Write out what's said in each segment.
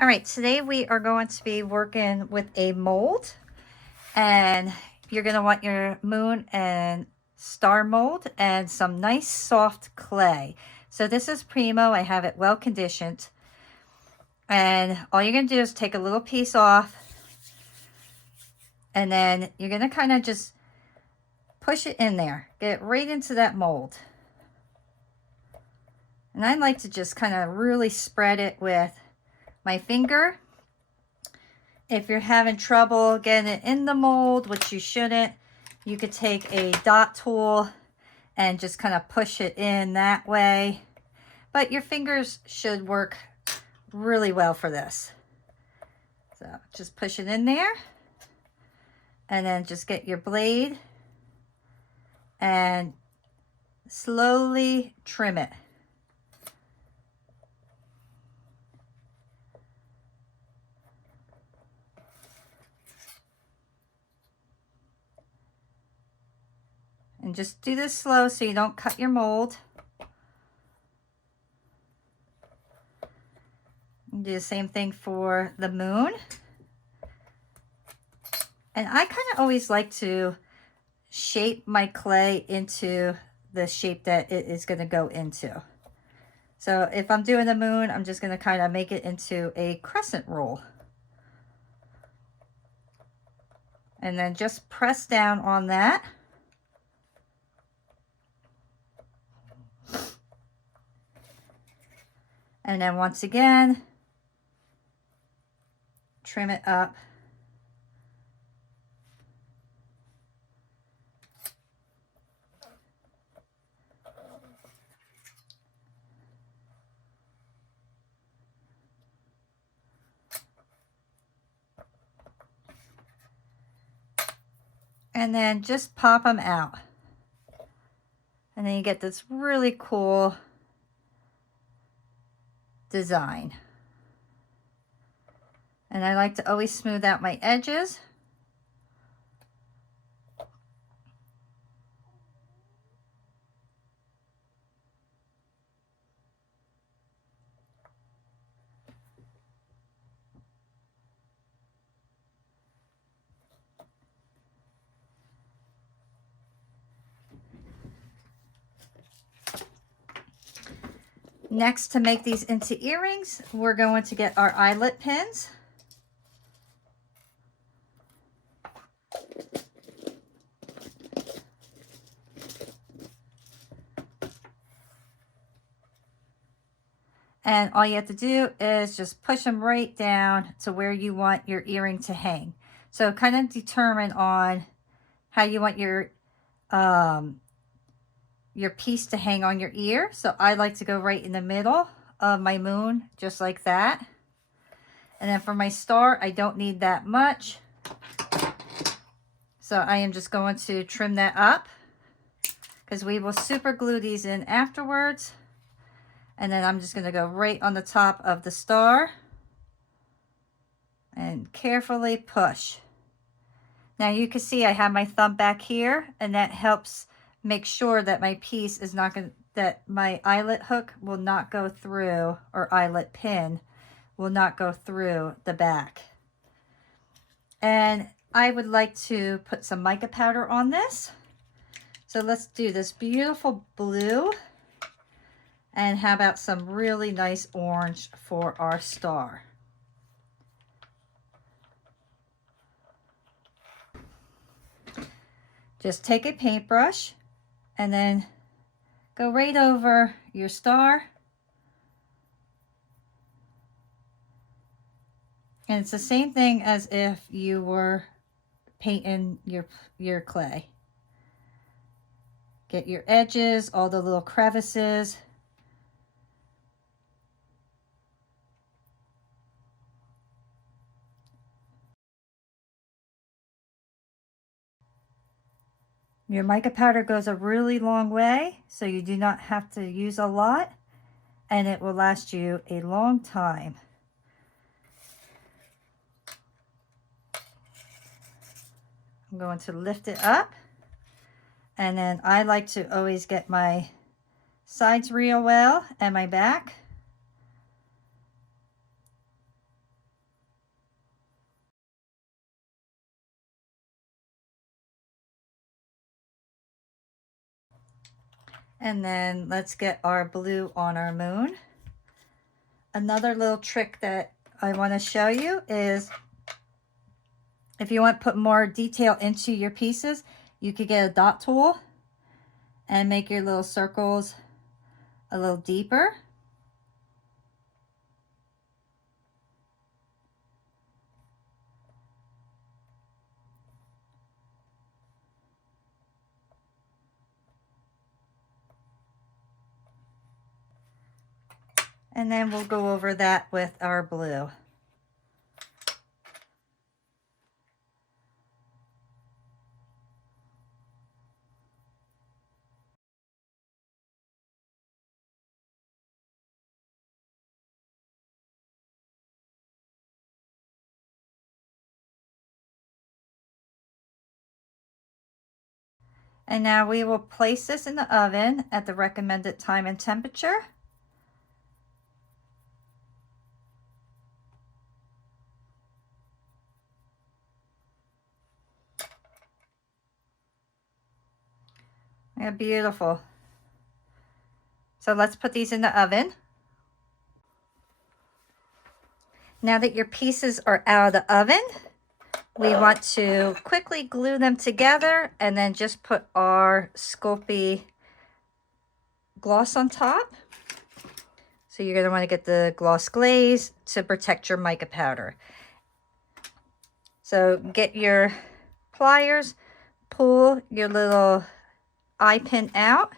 All right, today we are going to be working with a mold, and you're going to want your moon and star mold and some nice soft clay. So this is Primo. I have it well conditioned, and all you're going to do is take a little piece off, and then you're going to kind of just push it in there, get it right into that mold. And I like to just kind of really spread it with my finger. If you're having trouble getting it in the mold, which you shouldn't, you could take a dot tool and just kind of push it in that way. But your fingers should work really well for this. So just push it in there, and then just get your blade and slowly trim it. And just do this slow so you don't cut your mold. And do the same thing for the moon. And I kind of always like to shape my clay into the shape that it is going to go into. So if I'm doing the moon, I'm just going to kind of make it into a crescent roll. And then just press down on that. And then once again, trim it up. And then just pop them out. And then you get this really cool design. And I like to always smooth out my edges. Next, to make these into earrings, we're going to get our eyelet pins. And all you have to do is just push them right down to where you want your earring to hang. So kind of determine on how you want your piece to hang on your ear. So I like to go right in the middle of my moon, just like that. And then for my star, I don't need that much. So I am just going to trim that up, because we will super glue these in afterwards. And then I'm just going to go right on the top of the star and carefully push. Now you can see I have my thumb back here, and that helps make sure that my piece is not going to, that my eyelet hook will not go through, or eyelet pin will not go through the back. And I would like to put some mica powder on this. So let's do this beautiful blue. And how about some really nice orange for our star? Just take a paintbrush and then go right over your star. And it's the same thing as if you were painting your clay. Get your edges, all the little crevices. Your mica powder goes a really long way, so you do not have to use a lot, and it will last you a long time. I'm going to lift it up, and then I like to always get my sides real well and my back. And then let's get our blue on our moon. Another little trick that I want to show you is if you want to put more detail into your pieces, you could get a dot tool and make your little circles a little deeper. And then we'll go over that with our blue. And now we will place this in the oven at the recommended time and temperature. Yeah, beautiful. So let's put these in the oven. Now that your pieces are out of the oven, we want to quickly glue them together and then just put our Sculpey gloss on top. So you're going to want to get the gloss glaze to protect your mica powder. So get your pliers, pull your little eye pin out,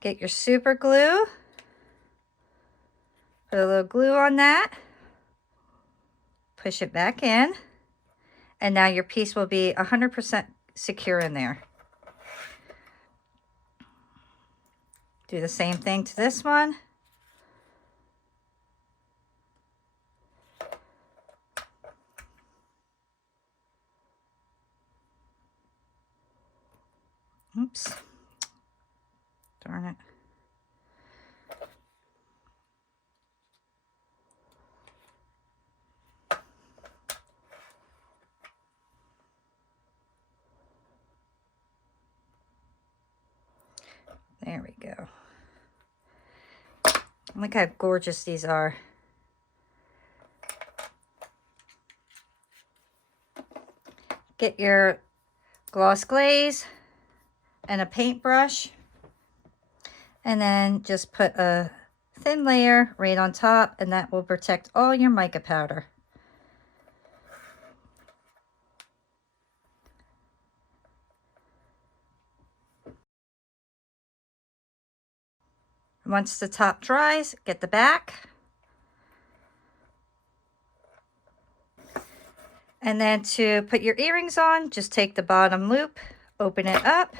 get your super glue, put a little glue on that, push it back in, and now your piece will be 100% secure in there. Do the same thing to this one. Oops. Darn it. There we go. Look how gorgeous these are. Get your gloss glaze and a paintbrush, and then just put a thin layer right on top, and that will protect all your mica powder. Once the top dries, get the back. And then to put your earrings on, just take the bottom loop, open it up,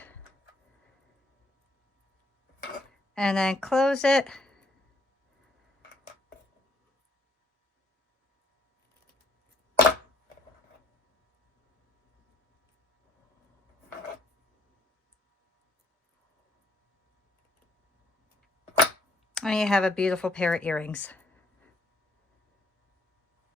and then close it. And you have a beautiful pair of earrings.